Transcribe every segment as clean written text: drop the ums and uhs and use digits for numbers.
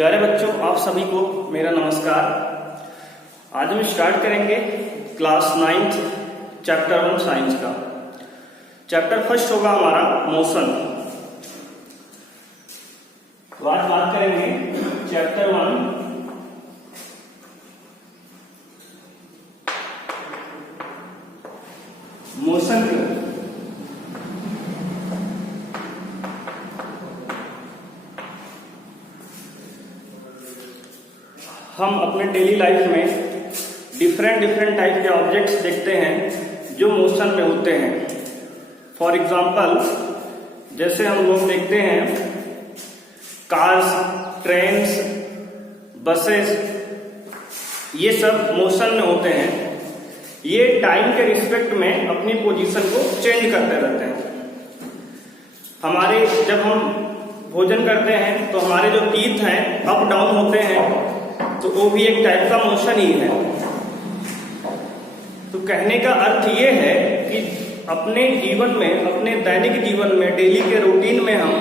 प्यारे बच्चों, आप सभी को मेरा नमस्कार। आज हम स्टार्ट करेंगे क्लास 9th चैप्टर 1 साइंस का। चैप्टर फर्स्ट होगा हमारा मोशन। तो आज बात करेंगे चैप्टर 1 मोशन की। हम अपने डेली लाइफ में डिफरेंट टाइप के ऑब्जेक्ट्स देखते हैं जो मोशन में होते हैं। फॉर एग्जांपल, जैसे हम लोग देखते हैं कार्स, ट्रेन्स, बसेस, ये सब मोशन में होते हैं। ये टाइम के रिस्पेक्ट में अपनी पोजीशन को चेंज करते रहते हैं। हमारे जब हम भोजन करते हैं तो हमारे जो टीथ हैं अप डाउन होते हैं, तो वो भी एक टाइप का मोशन ही है। तो कहने का अर्थ ये है कि अपने जीवन में, अपने दैनिक जीवन में, डेली के रूटीन में हम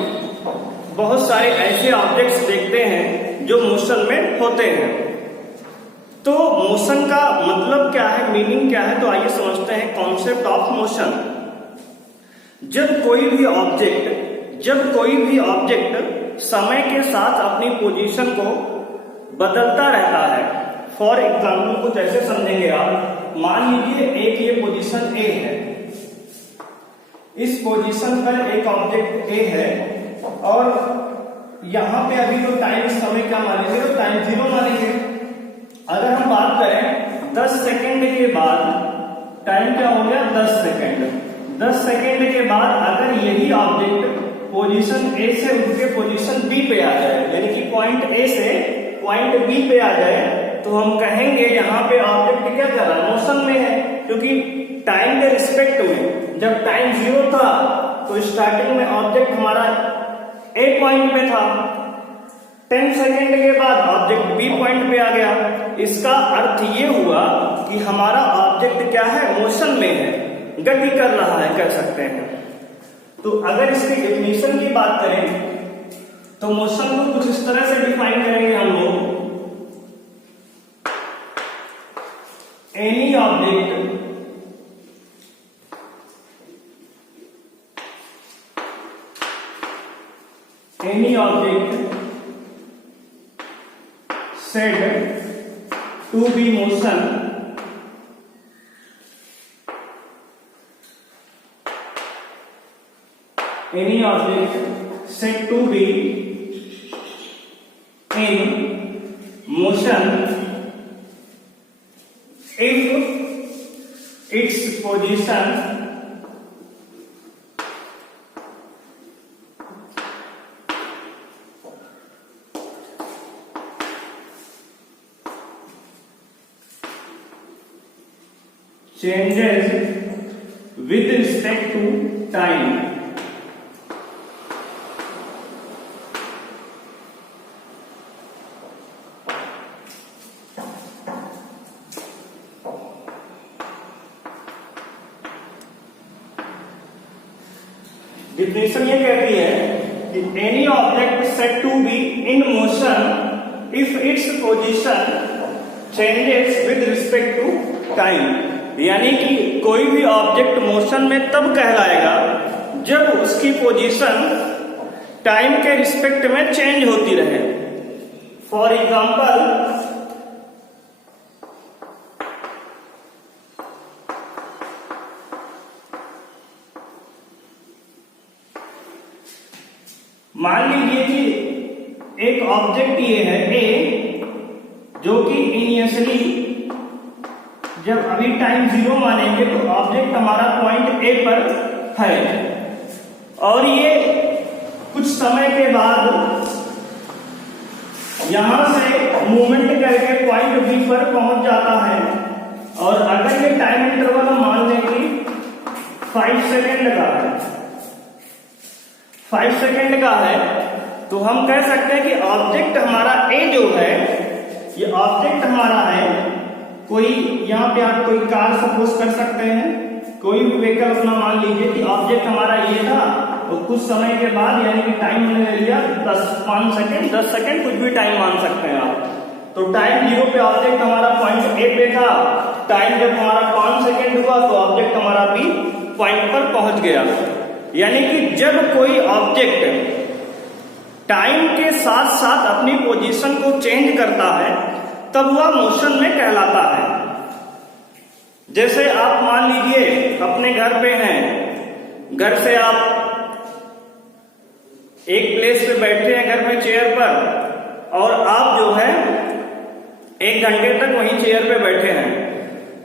बहुत सारे ऐसे ऑब्जेक्ट्स देखते हैं जो मोशन में होते हैं। तो मोशन का मतलब क्या है, मीनिंग क्या है, तो आइए समझते हैं कॉन्सेप्ट ऑफ मोशन। जब कोई भी ऑब्जेक्ट समय के साथ अपनी पोजीशन को बदलता रहता है। फॉर एग्जाम्पल कुछ ऐसे समझेंगे आप, मान लीजिए एक ये पोजीशन ए है, इस पोजीशन पर एक ऑब्जेक्ट ए है और यहां पे अभी तो टाइम समय क्या मानेंगे, तो टाइम 0 मानेंगे। अगर हम बात करें 10 सेकेंड के बाद, टाइम क्या हो गया 10 सेकेंड। 10 सेकेंड के बाद अगर यही ऑब्जेक्ट पोजीशन ए से उठ के पोजीशन बी पे आ जाए, यानी कि पॉइंट ए से पॉइंट बी पे आ जाए, तो हम कहेंगे यहाँ पे ऑब्जेक्ट क्या कर रहा है, मोशन में है। क्योंकि टाइम के रिस्पेक्ट में जब टाइम 0 था तो स्टार्टिंग में ऑब्जेक्ट हमारा ए पॉइंट पे था, 10 सेकेंड के बाद ऑब्जेक्ट बी पॉइंट पे आ गया। इसका अर्थ ये हुआ कि हमारा ऑब्जेक्ट क्या है, मोशन में है, गति कर रहा है, कह सकते हैं। तो अगर इसकी डेफिनेशन की बात करें तो मोशन को कुछ इस तरह से डिफाइन करेंगे हम लोग। Any object said to be motion any object said to be in motion if its position changes with respect to time। Definition ये कहती है कि any object said to be in motion if its position changes with respect to time. यानी कि कोई भी object motion में तब कहलाएगा जब उसकी पोजीशन टाइम के रिस्पेक्ट में चेंज होती रहे। फॉर एग्जांपल, मान लीजिए कि एक ऑब्जेक्ट ये है ए, जो कि इनिशियली जब अभी टाइम 0 मानेंगे तो ऑब्जेक्ट हमारा पॉइंट ए पर है, और ये कुछ समय के बाद यहां से मूवमेंट करके पॉइंट बी पर पहुंच जाता है। और अगर ये टाइम इंटरवल हम मान लें कि 5 सेकेंड का है, 5 सेकेंड का है, तो हम कह सकते हैं कि ऑब्जेक्ट हमारा ए जो है, ये ऑब्जेक्ट हमारा है। कोई यहाँ पे आप कोई कार सपोज कर सकते हैं, कोई भी व्हीकल अपना मान लीजिए कि ऑब्जेक्ट हमारा ये था, और कुछ समय के बाद यानी कि टाइम हमने ले लिया 10 5 सेकंड, 10 सेकंड, कुछ भी टाइम मान सकते हैं आप। तो टाइम 0 पे ऑब्जेक्ट हमारा पॉइंट ए पे था, टाइम जब हमारा 5 सेकंड हुआ तो ऑब्जेक्ट हमारा बी पॉइंट पर पहुंच गया। यानी कि जब कोई ऑब्जेक्ट टाइम के साथ साथ अपनी पोजीशन को चेंज करता है तब वह मोशन में कहलाता है। जैसे आप मान लीजिए अपने घर पे हैं, घर से आप एक प्लेस पे बैठे हैं घर में चेयर पर, और आप जो है 1 घंटे तक वहीं चेयर पे बैठे हैं,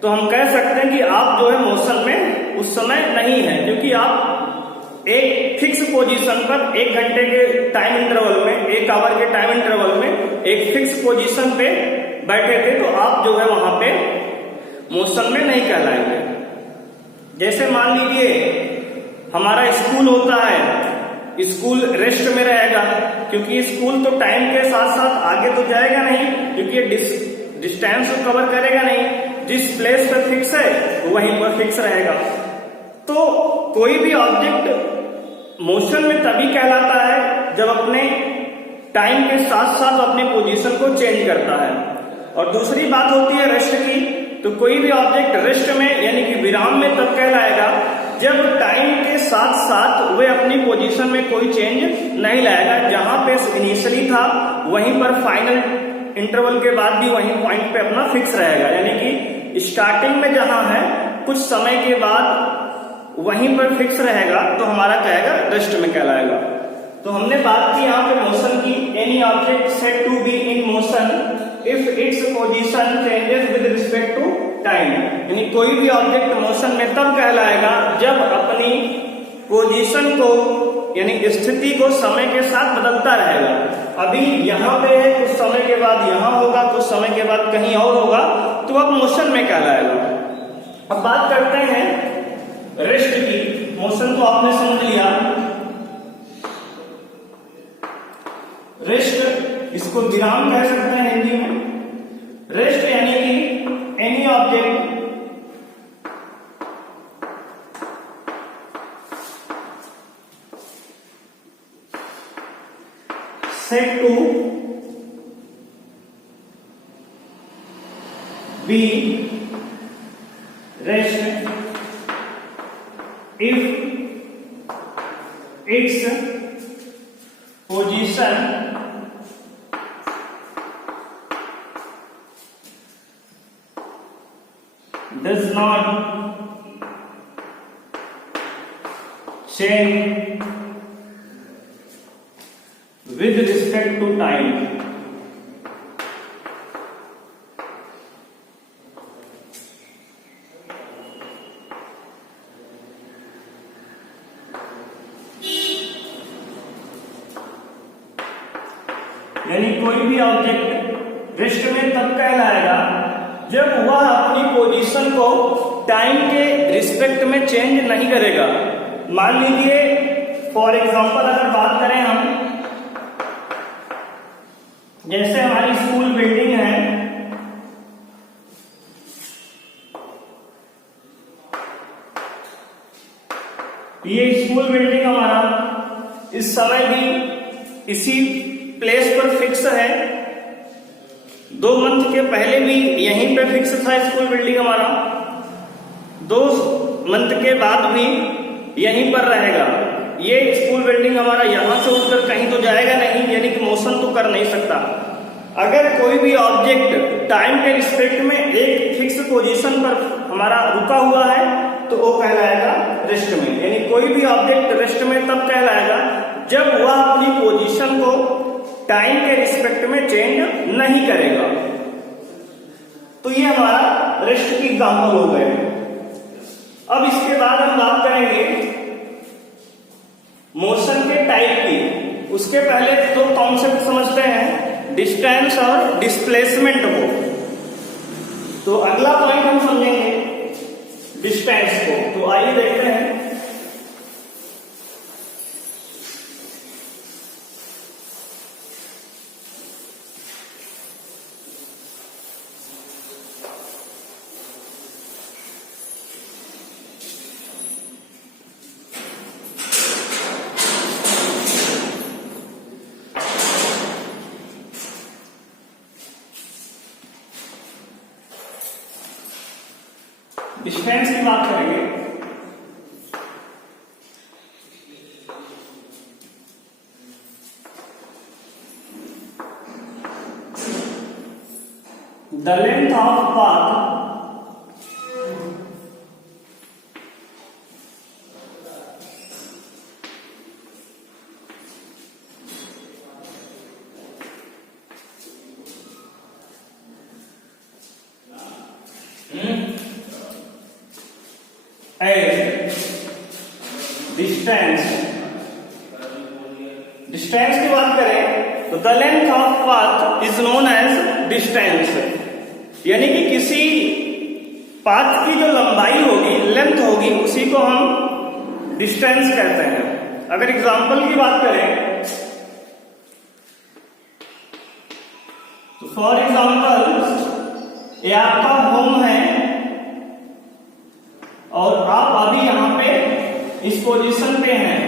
तो हम कह सकते हैं कि आप जो है मोशन में उस समय नहीं है, क्योंकि आप एक फिक्स पोजीशन पर 1 घंटे के टाइम इंटरवल में, 1 आवर के टाइम इंटरवल में एक फिक्स पोजीशन पे बैठे थे, तो आप जो है वहां पे मोशन में नहीं कहलाएंगे। जैसे मान लीजिए हमारा स्कूल होता है, स्कूल रेस्ट में रहेगा, क्योंकि स्कूल तो टाइम के साथ साथ आगे तो जाएगा नहीं, क्योंकि डिस्टेंस को कवर करेगा नहीं, जिस प्लेस पर फिक्स है वहीं पर फिक्स रहेगा। तो कोई भी ऑब्जेक्ट मोशन में तभी कहलाता है जब अपने टाइम के साथ साथ अपनी पोजीशन को चेंज करता है। और दूसरी बात होती है रेस्ट की, तो कोई भी ऑब्जेक्ट रेस्ट में यानी कि विराम में तब कहलाएगा जब टाइम के साथ साथ वह अपनी पोजीशन में कोई चेंज नहीं लाएगा, जहां पे इनिशियली था वहीं पर फाइनल इंटरवल के बाद भी वहीं पॉइंट पे अपना फिक्स रहेगा। यानी कि स्टार्टिंग में जहां है कुछ समय के बाद वहीं पर फिक्स रहेगा, तो हमारा कहेगा रेस्ट में कहलाएगा। तो हमने बात की यहाँ पे मोशन की, any object said to be in motion if its position changes with respect to time. यानी कोई भी ऑब्जेक्ट मोशन में तब कहलाएगा जब अपनी पोजीशन को यानी स्थिति को समय के साथ बदलता रहेगा। अभी यहाँ पे है, कुछ समय के बाद यहाँ होगा, कुछ समय के बाद कहीं और होगा, तो अब मोशन में कहलाएगा। अब बात करते हैं रेस्ट की। मोशन तो आपने समझ लिया, रेस्ट इसको विराम कह सकते हैं हिंदी में। रेस्ट यानी कि any object said to be rest if its position does not change with respect to time। यानी कोई भी ऑब्जेक्ट रेस्ट में तब कहलाएगा जब वह अपनी पोजीशन को टाइम के रिस्पेक्ट में चेंज नहीं करेगा। मान लीजिए फॉर एग्जांपल अगर बात करें हम, जैसे हमारी स्कूल बिल्डिंग है, ये स्कूल बिल्डिंग हमारा इस समय भी इसी प्लेस पर फिक्स है। 2 मंथ के पहले भी यहीं पे फिक्स था स्कूल बिल्डिंग हमारा, 2 मंथ के बाद भी यहीं पर रहेगा। ये स्कूल बिल्डिंग हमारा यहां से उठकर कहीं तो जाएगा नहीं, यानी कि मोशन तो कर नहीं सकता। अगर कोई भी ऑब्जेक्ट टाइम के रिस्पेक्ट में एक फिक्स पोजीशन पर हमारा रुका हुआ है तो वो कहलाएगा रेस्ट में। यानी कोई भी ऑब्जेक्ट रेस्ट में तब कहलाएगा जब वह अपनी पोजीशन को टाइम के रिस्पेक्ट में चेंज नहीं करेगा। तो ये हमारा रेस्ट की एग्जांपल हो गए। अब इसके बाद हम बात करेंगे मोशन के टाइप की। उसके पहले 2 कॉन्सेप्ट समझते हैं, डिस्टेंस और डिस्प्लेसमेंट को। तो अगला पॉइंट हम समझेंगे डिस्टेंस को। तो आइए देखते हैं। डिस्टेंस की बात करेंगे। The length of path distance की बात करें तो the length of path is known as distance, यानी कि किसी पाथ की जो लंबाई होगी, लेंथ होगी, उसी को हम डिस्टेंस कहते हैं। अगर एग्जांपल की बात करें तो फॉर एग्जांपल ये आपका होम है और आप अभी यहां पे इस पोजीशन पे हैं।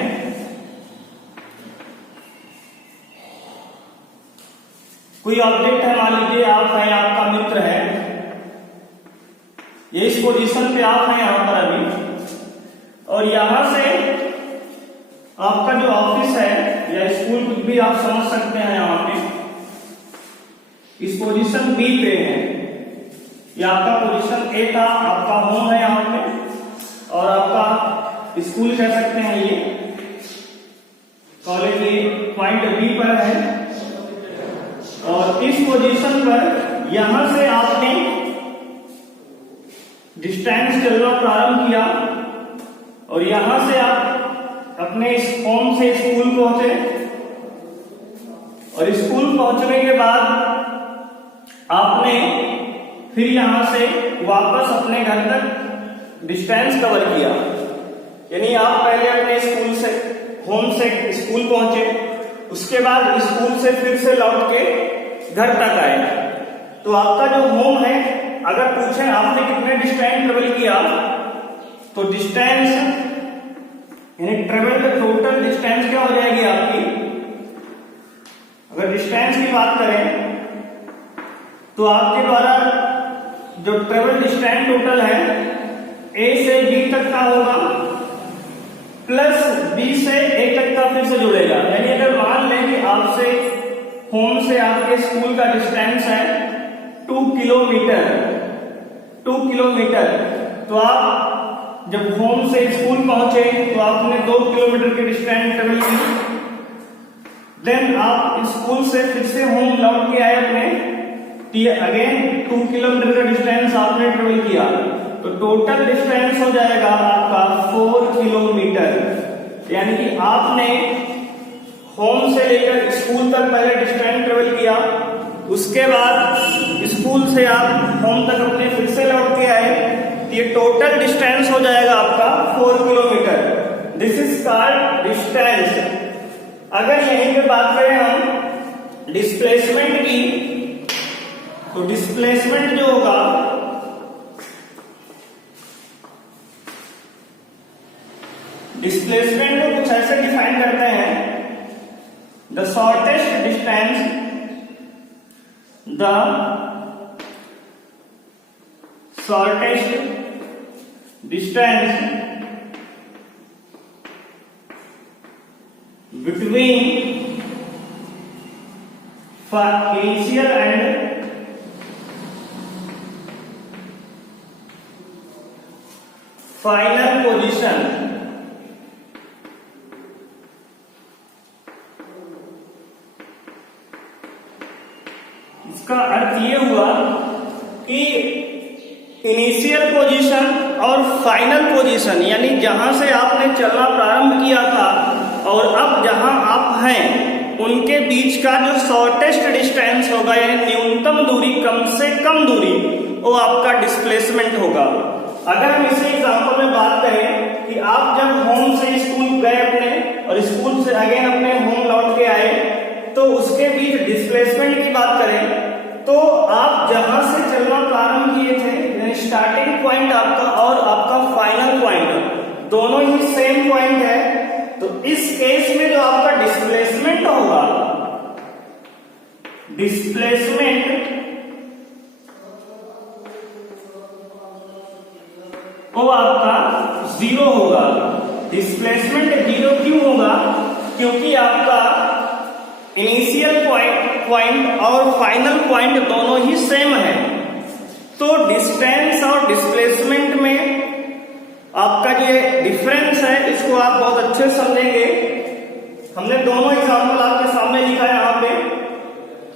कोई ऑब्जेक्ट है, मान लीजिए आप हैं, आपका मित्र है, ये इस पोजीशन पे आप हैं यहां पर अभी, और यहां से आपका जो ऑफिस है या स्कूल कुछ भी आप समझ सकते हैं, यहां पे इस पोजीशन बी पे है, ये आपका पोजीशन ए था, आपका होम है यहां पे, और आपका स्कूल कह सकते हैं, ये कॉलेज ये पॉइंट बी पर है। और इस पोजीशन पर यहां से आपने डिस्टेंस चलना प्रारंभ किया और यहां से आप अपने इस होम से स्कूल पहुंचे, और स्कूल पहुंचने के बाद आपने फिर यहां से वापस अपने घर तक डिस्टेंस कवर किया। यानी आप पहले अपने स्कूल से, होम से स्कूल पहुंचे, उसके बाद स्कूल से फिर से लौट के घर तक आए। तो आपका जो होम है, अगर पूछे आपने कितने डिस्टेंस ट्रेवल किया, तो डिस्टेंस यानी ट्रेवल का टोटल डिस्टेंस क्या हो जाएगी आपकी। अगर डिस्टेंस की बात करें तो आपके द्वारा जो ट्रेवल डिस्टेंस टोटल है ए से बी तक का होगा, प्लस बी से ए तक का फिर से जुड़ेगा। यानी अगर मान लें कि आपसे होम से आपके स्कूल का डिस्टेंस है 2 किलोमीटर, 2 किलोमीटर, तो आप जब होम से स्कूल पहुंचे तो आपने 2 किलोमीटर के डिस्टेंस ट्रेवल की। देन आप स्कूल से फिर से होम लौट के आए अपने, अगेन 2 किलोमीटर का डिस्टेंस आपने ट्रेवल किया, तो टोटल डिस्टेंस हो जाएगा आपका 4 किलोमीटर। यानी कि आपने होम से लेकर स्कूल तक पहले डिस्टेंस ट्रेवल किया, उसके बाद स्कूल से आप होम तक अपने फिर से लौट के आए, ये टोटल डिस्टेंस हो जाएगा आपका 4 kilometre. This is called distance. अगर यहीं पे बात करें हम डिस्प्लेसमेंट की, तो डिस्प्लेसमेंट जो होगा, डिस्प्लेसमेंट को कुछ ऐसे डिफाइन करते हैं, the shortest distance, the shortest distance between initial and final position. इसका अर्थ ये हुआ कि इनिशियल पोजीशन और फाइनल पोजीशन, यानी जहां से आपने चलना प्रारंभ किया था और अब जहां आप हैं, उनके बीच का जो शॉर्टेस्ट डिस्टेंस होगा, यानी न्यूनतम दूरी, कम से कम दूरी, वो आपका डिस्प्लेसमेंट होगा। अगर हम इसी एग्जांपल में बात करें कि आप जब होम से स्कूल गए अपने, और स्कूल से अगेन अपने होम लौट के आए, तो उसके बीच डिस्प्लेसमेंट की बात करें तो आप जहां से चलना प्रारंभ किए थे, यानी स्टार्टिंग पॉइंट आपका और आपका फाइनल पॉइंट दोनों ही सेम पॉइंट है, तो इस केस में जो आपका डिस्प्लेसमेंट होगा, डिस्प्लेसमेंट वो आपका 0 होगा। डिस्प्लेसमेंट 0 क्यों होगा? क्योंकि आपका इनिशियल पॉइंट और फाइनल पॉइंट दोनों ही सेम है। तो डिस्टेंस और डिस्प्लेसमेंट में आपका ये डिफरेंस है, इसको आप बहुत अच्छे से समझेंगे। हमने दोनों एग्जाम्पल आपके सामने लिखा है, यहाँ पे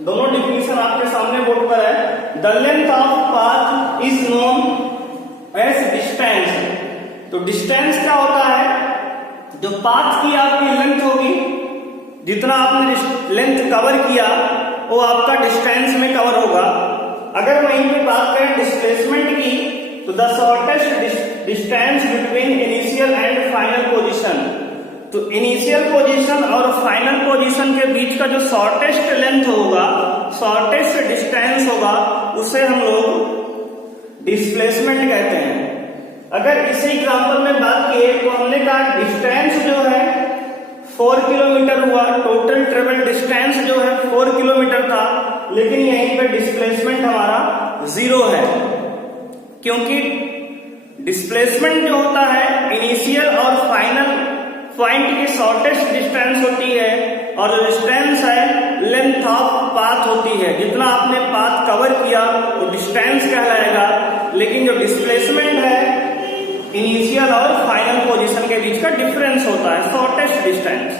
दोनों डिफिनेशन आपके सामने बोर्ड पर है। The length of path is known as distance. तो डिस्टेंस क्या होता है? जो पाथ की आपकी लेंथ होगी, जितना आपने लेंथ कवर किया वो आपका डिस्टेंस में कवर होगा। अगर वहीं पे बात करें डिस्प्लेसमेंट की, तो the shortest distance between initial and final position. तो इनिशियल पोजीशन और फाइनल पोजीशन के बीच का जो शॉर्टेस्ट लेंथ होगा, शॉर्टेस्ट डिस्टेंस होगा, उसे हम लोग डिस्प्लेसमेंट कहते हैं। अगर इसी एग्जांपल में बात किए तो हमने कहा डिस्टेंस जो है 4 किलोमीटर हुआ, टोटल ट्रेवल डिस्टेंस जो है 4 किलोमीटर था, लेकिन यहीं पे डिस्प्लेसमेंट हमारा 0 है। क्योंकि डिस्प्लेसमेंट जो होता है इनिशियल और फाइनल पॉइंट की शॉर्टेस्ट डिस्टेंस होती है, और जो डिस्टेंस है लेंथ ऑफ पाथ होती है। जितना आपने पाथ कवर किया वो डिस्टेंस कहलाएगा, लेकिन जो डिस्प्लेसमेंट है इनिशियल और फाइनल पोजीशन के बीच का डिफरेंस होता है, शॉर्टेस्ट डिस्टेंस।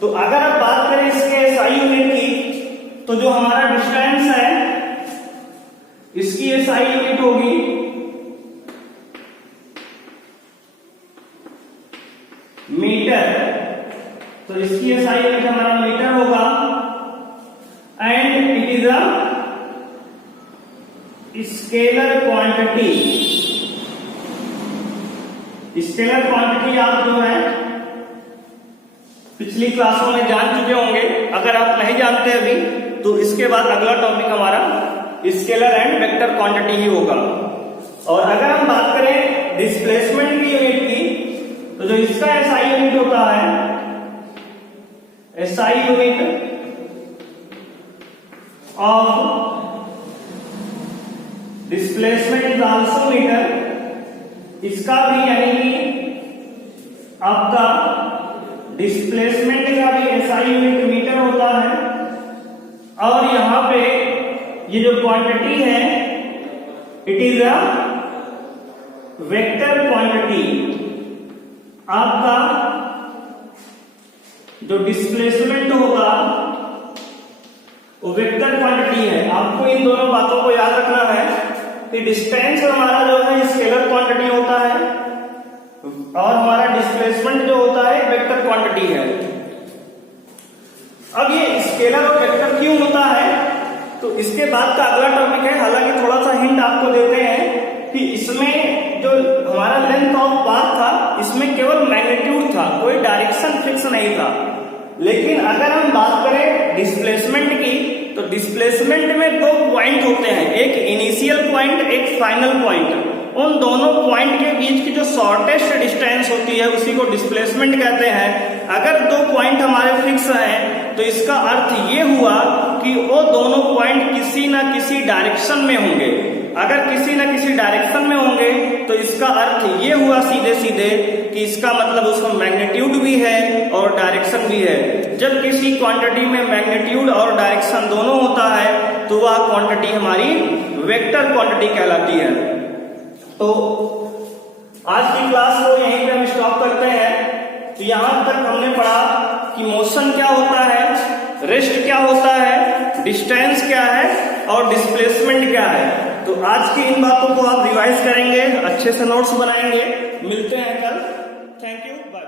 तो अगर आप बात करें इसके एसआई यूनिट की, तो जो हमारा डिस्टेंस है इसकी एसआई यूनिट होगी मीटर। तो इसकी एसआई यूनिट हमारा मीटर होगा, and it is a scalar quantity. Scalar quantity आप जो है पिछली क्लासों में जान चुके होंगे। अगर आप नहीं जानते अभी, तो इसके बाद अगला टॉपिक हमारा स्केलर एंड वेक्टर क्वांटिटी ही होगा। और अगर हम बात करें डिस्प्लेसमेंट की यूनिट की, तो जो इसका एसआई यूनिट होता है, SI unit of displacement is also metre. इसका भी यानी कि आपका डिस्प्लेसमेंट का भी एसआई यूनिट मीटर होता है। और यहां पे ये जो क्वांटिटी है it is a vector quantity. आपका जो डिस्प्लेसमेंट होगा वो वेक्टर क्वांटिटी है। आपको इन दोनों बातों को याद रखना है कि डिस्टेंस हमारा जो है स्केलर क्वांटिटी होता है, और हमारा डिस्प्लेसमेंट जो होता है वेक्टर क्वांटिटी है। अब ये स्केलर और वेक्टर क्यों होता है, तो इसके बाद का अगला टॉपिक है। हालांकि थोड़ा सा हिंट आपको देते हैं कि इसमें जो हमारा लेंथ ऑफ पाथ था, इसमें केवल मैग्नीट्यूड था, कोई डायरेक्शन फिक्स नहीं था। लेकिन अगर हम बात करें डिस्प्लेसमेंट की, तो डिस्प्लेसमेंट में 2 पॉइंट होते हैं, एक इनिशियल पॉइंट, एक फाइनल पॉइंट। उन दोनों पॉइंट के बीच की जो शॉर्टेस्ट डिस्टेंस होती है उसी को डिस्प्लेसमेंट कहते हैं। अगर 2 पॉइंट हमारे फिक्स हैं, तो इसका अर्थ ये हुआ कि वो दोनों पॉइंट किसी ना किसी डायरेक्शन में होंगे। अगर किसी न किसी डायरेक्शन में होंगे, तो इसका अर्थ ये हुआ सीधे सीधे कि इसका मतलब उसमें मैग्नीट्यूड भी है और डायरेक्शन भी है। जब किसी क्वांटिटी में मैग्नीट्यूड और डायरेक्शन दोनों होता है, तो वह क्वांटिटी हमारी वेक्टर क्वांटिटी कहलाती है। तो आज की क्लास को यहीं पे हम स्टॉप करते हैं। तो यहां तक हमने पढ़ा कि मोशन क्या होता है, रेस्ट क्या होता है, डिस्टेंस क्या है और डिस्प्लेसमेंट क्या है। तो आज की इन बातों को आप रिवाइज करेंगे, अच्छे से नोट्स बनाएंगे। मिलते हैं कल। Thank you, bye.